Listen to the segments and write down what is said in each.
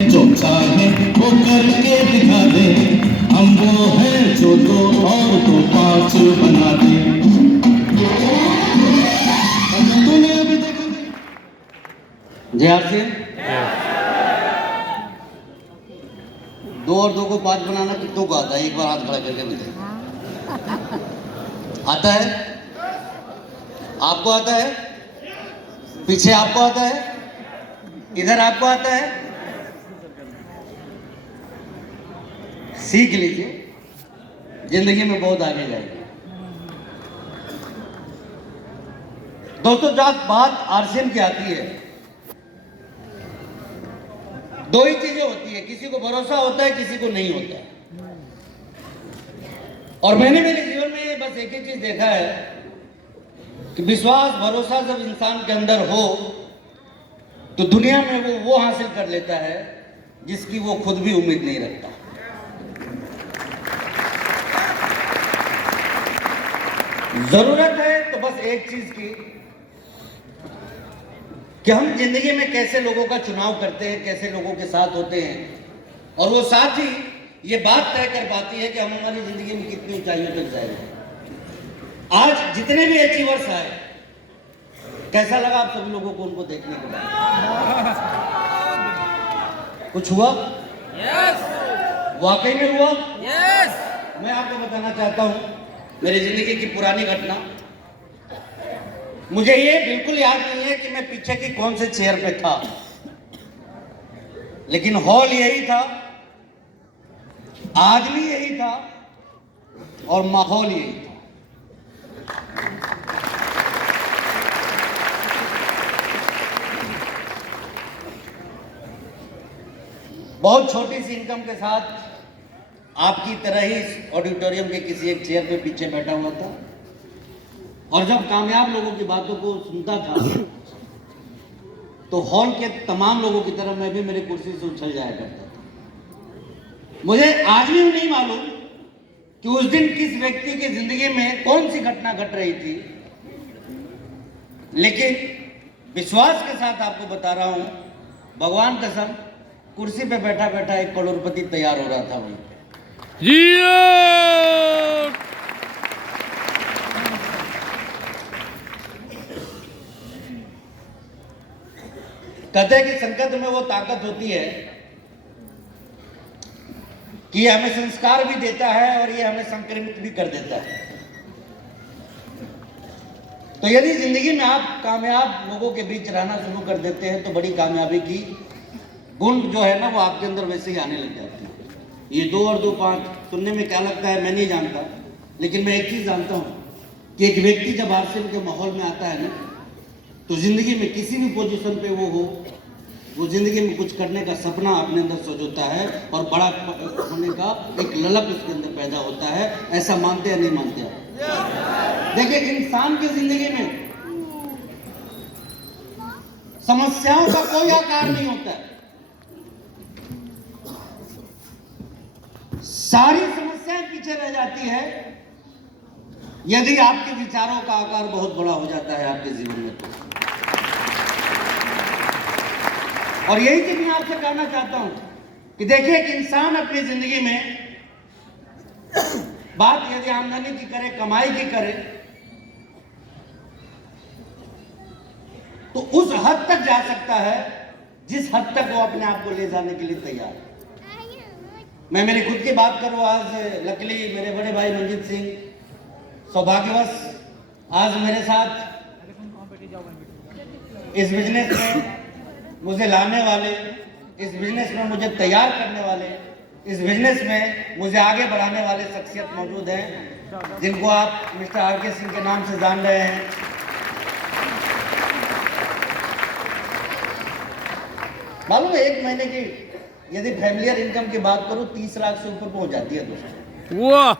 जो चाहे वो करके दिखा दे, हम वो हैं जो दो और दो पांच बना दे। तूने अभी देखा जय सिंह, दो और दो को पांच बनाना कितनों को आता है? एक बार हाथ खड़ा करके बताइए। आता है? आपको आता है? पीछे आपको आता है? इधर आपको आता है? सीख लीजिए, जिंदगी में बहुत आगे जाएगी। दोस्तों, जब बात आरसीएम की आती है, दो ही चीजें होती है, किसी को भरोसा होता है, किसी को नहीं होता है। और मैंने मेरे जीवन में बस एक ही चीज देखा है कि विश्वास भरोसा जब इंसान के अंदर हो तो दुनिया में वो हासिल कर लेता है जिसकी वो खुद भी उम्मीद नहीं रखता। जरूरत है तो बस एक चीज की कि हम जिंदगी में कैसे लोगों का चुनाव करते हैं, कैसे लोगों के साथ होते हैं, और वो साथ ही ये बात तय कर पाती है कि हम हमारी जिंदगी में कितनी ऊंचाइयों तक जाएंगे। आज जितने भी अचीवर्स आए, कैसा लगा आप सभी लोगों को उनको देखने के बाद? कुछ हुआ? यस, वाकई में हुआ? यस। मैं आपको बताना चाहता हूं मेरी जिंदगी की पुरानी घटना। मुझे ये बिल्कुल याद नहीं है कि मैं पीछे की कौन से चेयर पे था, लेकिन हॉल यही था, आदमी यही था और माहौल यही था। बहुत छोटी सी इनकम के साथ आपकी तरह ही ऑडिटोरियम के किसी एक चेयर पे पीछे बैठा हुआ था, और जब कामयाब लोगों की बातों को सुनता था तो हॉल के तमाम लोगों की तरह मैं भी मेरी कुर्सी से उछल जाया करता था। मुझे आज भी नहीं मालूम कि उस दिन किस व्यक्ति की जिंदगी में कौन सी घटना घट रही थी, लेकिन विश्वास के साथ आपको बता रहा हूं, भगवान कसम, कुर्सी पे बैठा बैठा एक करोड़पति तैयार हो रहा था वहीं पे। कहते हैं कि संकट में वो ताकत होती है कि ये हमें संस्कार भी देता है और ये हमें संक्रमित भी कर देता है। तो यदि जिंदगी में आप कामयाब लोगों के बीच रहना शुरू कर देते हैं तो बड़ी कामयाबी की गुण जो है ना वो आपके अंदर वैसे ही आने लग जाती है। ये दो और दो पांच सुनने में क्या लगता है मैं नहीं जानता, लेकिन मैं एक चीज जानता हूं कि एक व्यक्ति जब आरसीएम के माहौल में आता है ना, तो जिंदगी में किसी भी पोजीशन पे वो हो, वो जिंदगी में कुछ करने का सपना अपने अंदर सजोता है और बड़ा होने का एक ललक उसके अंदर पैदा होता है। ऐसा मानते या नहीं मानते आप? देखिए, इंसान की जिंदगी में समस्याओं का कोई आकार नहीं होता है। सारी समस्याएं पीछे रह जाती है यदि आपके विचारों का आकार बहुत बड़ा हो जाता है आपके जीवन में तो। और यही चीज मैं आपसे कहना चाहता हूं कि देखिए कि इंसान अपनी जिंदगी में बात यदि आमदनी की करे, कमाई की करे, तो उस हद तक जा सकता है जिस हद तक वो अपने आप को ले जाने के लिए तैयार है। मैं मेरी खुद की बात करूं, आज लकीली मेरे बड़े भाई मंजीत सिंह सौभाग्यवश आज मेरे साथ इस बिजनेस में मुझे लाने वाले, इस बिजनेस में मुझे तैयार करने वाले, इस बिजनेस में मुझे आगे बढ़ाने वाले शख्सियत मौजूद हैं, जिनको आप मिस्टर आर.के. सिंह के नाम से जान रहे हैं। मालूम है, एक महीने की यदि फैमिलियर इनकम की बात करूं 30 लाख से ऊपर पहुंच जाती है दोस्तों। वाह!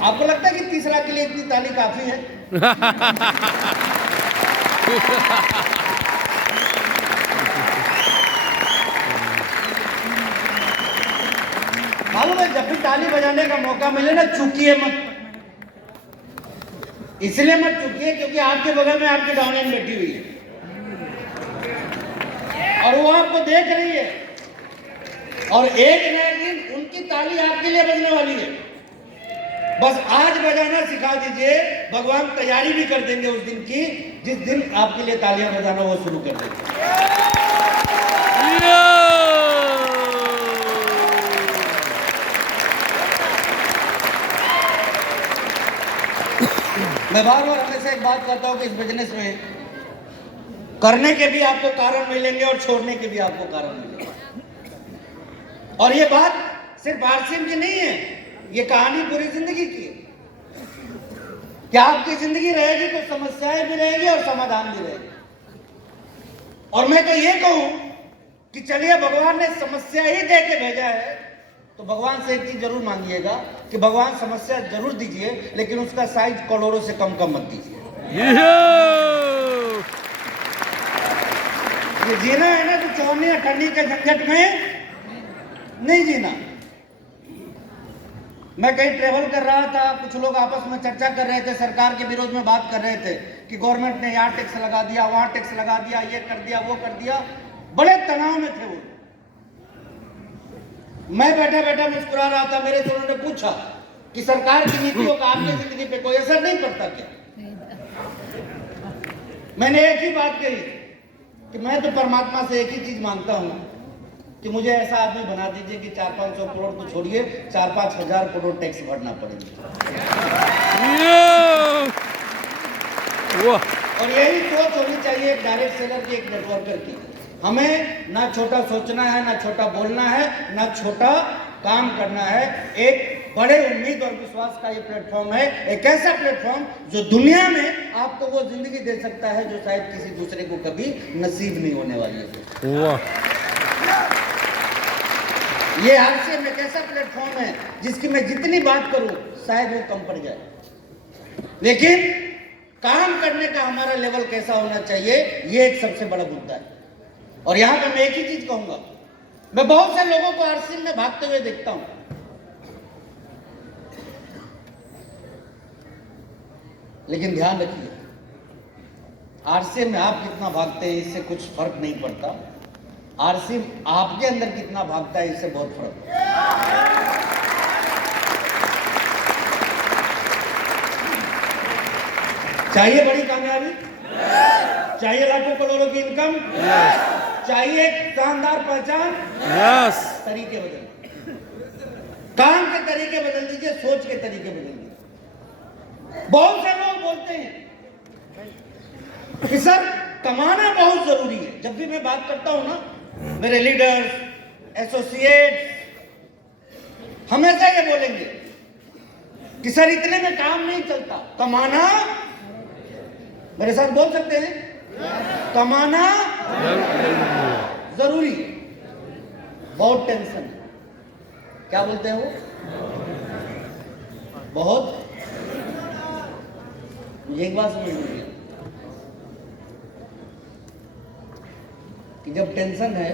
आपको लगता है कि 30 लाख के लिए इतनी ताली काफी है? मालूम है, जब भी ताली बजाने का मौका मिले ना, चूकिए मत। इसलिए मत चूकिए क्योंकि आपके बगल में आपकी डाउनलाइन बैठी हुई है। वो आपको देख रही है, और एक नया दिन उनकी ताली आपके लिए बजने वाली है। बस आज बजाना सिखा दीजिए, भगवान तैयारी भी कर देंगे उस दिन की जिस दिन आपके लिए तालियां बजाना वो शुरू कर देंगे। मैं बार बार हमेशा एक बात कहता हूं कि इस बिजनेस में करने के भी आपको कारण मिलेंगे और छोड़ने के भी आपको कारण मिलेंगे। और ये बात सिर्फ आरसीएम की नहीं है, ये कहानी पूरी जिंदगी की है। क्या आपकी जिंदगी रहेगी तो समस्याएं भी रहेगी और समाधान भी रहेगी। और मैं तो ये कहूं कि चलिए भगवान ने समस्या ही दे के भेजा है तो भगवान से एक चीज जरूर मांगिएगा कि भगवान समस्या जरूर दीजिए, लेकिन उसका साइज करोड़ों से कम कम मत दीजिए। ये जीना है ना तो चौनी अठन्नी के झंझट में नहीं जीना। मैं कहीं ट्रेवल कर रहा था, कुछ लोग आपस में चर्चा कर रहे थे, सरकार के विरोध में बात कर रहे थे कि गवर्नमेंट ने यहाँ टैक्स लगा दिया, वहां टैक्स लगा दिया, ये कर दिया, वो कर दिया। बड़े तनाव में थे वो। मैं बैठा बैठा मुस्कुरा रहा था। मेरे से उन्होंने पूछा कि सरकार की नीतियों का आपकी जिंदगी पे कोई असर नहीं पड़ता क्या? मैंने एक ही बात कही कि मैं तो परमात्मा से एक ही चीज मांगता हूं कि मुझे ऐसा आदमी बना दीजिए कि 400-500 करोड़ को छोड़िए 4-5 हजार करोड़ टैक्स भरना पड़ेगा। और यही सोच होनी चाहिए एक डायरेक्ट सेलर की, एक नेटवर्कर की। हमें ना छोटा सोचना है, ना छोटा बोलना है, ना छोटा काम करना है। एक बड़े उम्मीद और विश्वास का ये प्लेटफॉर्म है, एक ऐसा प्लेटफॉर्म जो दुनिया में आपको वो जिंदगी दे सकता है जो शायद किसी दूसरे को कभी नसीब नहीं होने वाली है। ये आरसीएम एक ऐसा प्लेटफॉर्म है जिसकी मैं जितनी बात करूं शायद वो कम पड़ जाए, लेकिन काम करने का हमारा लेवल कैसा होना चाहिए ये एक सबसे बड़ा मुद्दा है। और यहां पर मैं एक ही चीज कहूंगा, मैं बहुत से लोगों को आरसीएम में भागते हुए देखता हूं, लेकिन ध्यान रखिए आरसीएम में आप कितना भागते हैं इससे कुछ फर्क नहीं पड़ता, आरसीएम आपके अंदर कितना भागता है इससे बहुत फर्क है। चाहिए बड़ी कामयाबी, चाहिए लाखों करोड़ों की इनकम, चाहिए शानदार पहचान, तरीके बदल, काम के तरीके बदल दीजिए, सोच के तरीके बदल दीजिए। बहुत से लोग बोलते हैं कि सर कमाना बहुत जरूरी है। जब भी मैं बात करता हूं ना, मेरे लीडर्स, एसोसिएट्स हमेशा ये बोलेंगे कि सर इतने में काम नहीं चलता, कमाना, मेरे साथ बोल सकते हैं, कमाना जरूरी है। बहुत टेंशन, क्या बोलते हैं वो, बहुत, मुझे एक बात समझ लीजिए कि जब टेंशन है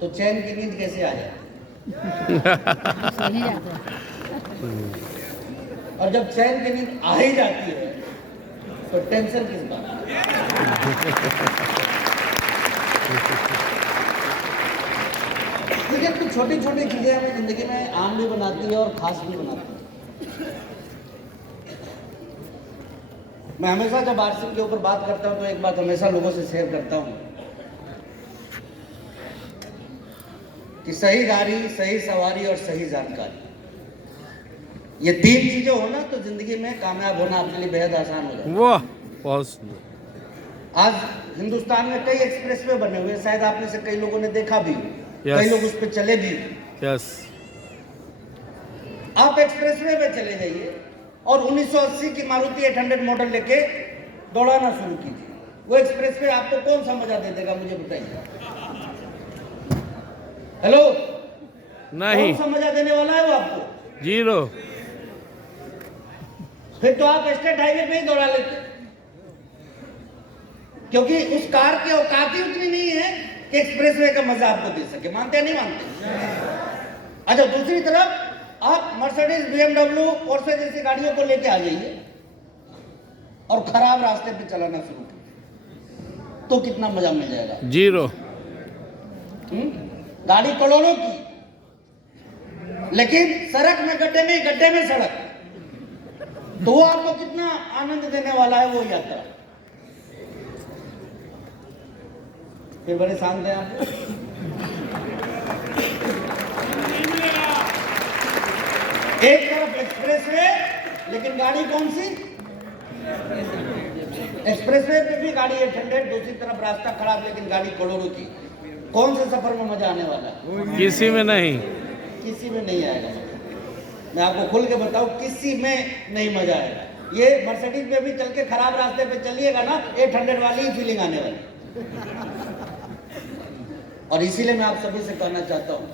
तो चैन की नींद कैसे आ जाए, और जब चैन की नींद आ ही जाती है तो टेंशन किस बात। देखिए कुछ छोटी छोटी चीजें हमें जिंदगी में आम भी बनाती है और खास भी बनाती है। मैं हमेशा जब आरसीएम के ऊपर बात करता हूं तो एक बात हमेशा लोगों से शेयर करता हूं कि सही गाड़ी, सही सवारी और सही जानकारी, ये तीन चीजें हो ना तो जिंदगी में कामयाब होना आपके लिए बेहद आसान हो जाए। वाह, बहुत सुंदर। आज हिंदुस्तान में कई एक्सप्रेसवे बने हुए, शायद आप में से कई लोगों ने देखा भी, कई लोग उस पर चले भी। आप एक्सप्रेसवे पे चले जाइए और 1980 की मारुति 800 मॉडल लेके दौड़ाना शुरू कीजिए, वो एक्सप्रेसवे आपको कौन सा मजा दे देगा मुझे बताइए। हेलो, नहीं, कौन सा मजा देने वाला है वो आपको? जीरो। फिर तो आप स्टेट हाईवे पे ही दौड़ा लेते, क्योंकि उस कार की औकात ही उतनी नहीं है कि एक्सप्रेसवे का मजा आपको दे सके। मानते हैं नहीं मानते? अच्छा, दूसरी तरफ आप मर्सिडीज, BMW, पोर्शे जैसी गाड़ियों को लेके आ जाइए और खराब रास्ते पे चलाना शुरू कीजिए। तो कितना मजा मिल जाएगा? 0। गाड़ी करोड़ों की, लेकिन सड़क में गड्ढे में, गड्ढे में सड़क, तो वो आपको कितना आनंद देने वाला है वो यात्रा। फिर बड़े शांत हैं आप। एक तरफ एक्सप्रेस वे, लेकिन गाड़ी कौन सी? एक्सप्रेस वे पे भी गाड़ी 800, दूसरी तरफ रास्ता खराब, लेकिन गाड़ी करोड़ों की। कौन से सफर में मजा आने वाला है? किसी में नहीं। किसी में नहीं आएगा। मैं आपको खुल के बताऊं, किसी में नहीं मजा आएगा। ये मर्सिडीज में भी चल के खराब रास्ते पे चलिएगा ना, 800 वाली ही फीलिंग आने वाली। और इसीलिए मैं आप सभी से कहना चाहता हूं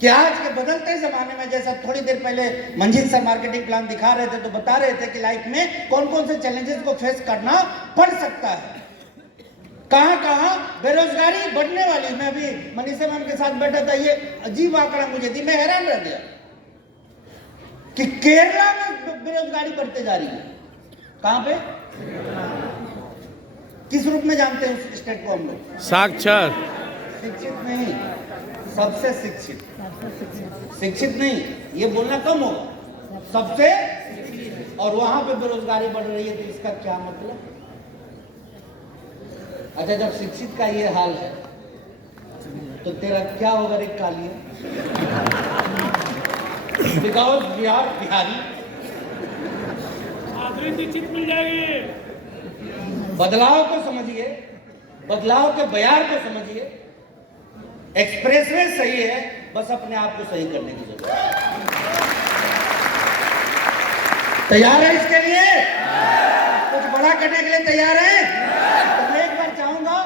कि आज के बदलते जमाने में, जैसा थोड़ी देर पहले मंजीत सर मार्केटिंग प्लान दिखा रहे थे, तो बता रहे थे कि लाइफ में कौन कौन से चैलेंजेस को फेस करना पड़ सकता है, कहां कहां बेरोजगारी बढ़ने वाली। मैं अभी मनीषा मैम के साथ बैठा था, ये अजीब आंकड़ा मुझे थी, मैं हैरान रह गया कि केरला में बेरोजगारी बढ़ते जा रही है। कहां पे? किस रूप में जानते हैं उस स्टेट को हम लोग? साक्षर। शिक्षित नहीं, सबसे शिक्षित। शिक्षित नहीं, ये बोलना कम होगा, सबसे। और वहां पे बेरोजगारी बढ़ रही है, तो इसका क्या मतलब? अच्छा, जब शिक्षित का ये हाल है, तो तेरा क्या होगा रे Kalia? Because we are Bihari. निश्चित मिल जाएगी। बदलाव को समझिए, बदलाव के बयार को समझिए। एक्सप्रेसवे सही है, बस अपने आप को सही करने की जरूरत है। तैयार है इसके लिए? कुछ बड़ा करने के लिए तैयार है? तो मैं एक बार चाहूंगा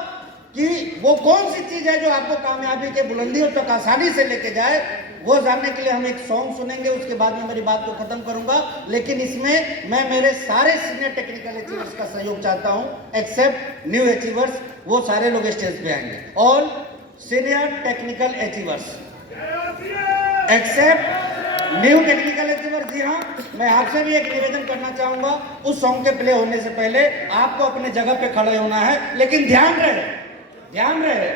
कि वो कौन सी चीज है जो आपको कामयाबी के बुलंदियों तक आसानी से लेके जाए, वो जानने के लिए हम एक सॉन्ग सुनेंगे। उसके बाद में मेरी बात को खत्म करूंगा, लेकिन इसमें मैं मेरे सारे सीनियर टेक्निकल अचीवर्स का सहयोग चाहता हूं, एक्सेप्ट न्यू अचीवर्स। वो सारे लोग स्टेज पे आएंगे। All senior technical achievers except new technical achievers. जी हाँ, मैं आपसे भी एक निवेदन करना चाहूंगा, उस सॉन्ग के प्ले होने से पहले आपको अपने जगह पे खड़े होना है, लेकिन ध्यान रहे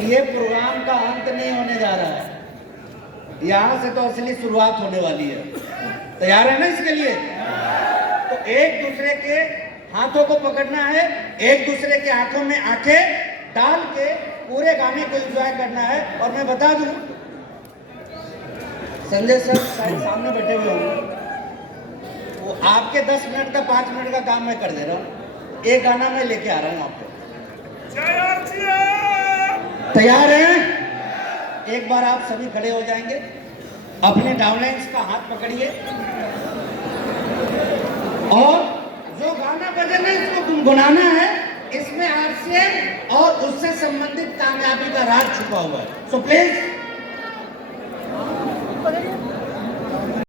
ये प्रोग्राम का अंत नहीं होने जा रहा है, यहां से तो असली शुरुआत होने वाली है। तैयार है ना इसके लिए? तो एक दूसरे के हाथों को पकड़ना है, एक दूसरे के आंखों में आंखें डाल के पूरे गाने को एंजॉय करना है। और मैं बता दूं, संजय सर शायद सामने बैठे हुए होंगे, वो आपके 10 मिनट का 5 मिनट का काम मैं कर दे रहा हूं, एक गाना मैं लेके आ रहा हूं आपको। तैयार हैं? एक बार आप सभी खड़े हो जाएंगे, अपने डाउनलाइंस का हाथ पकड़िए, और जो गाना बजना है इसको गुनगुनाना है। इसमें आरसीएम और उससे संबंधित कामयाबी का राज छुपा हुआ है। So please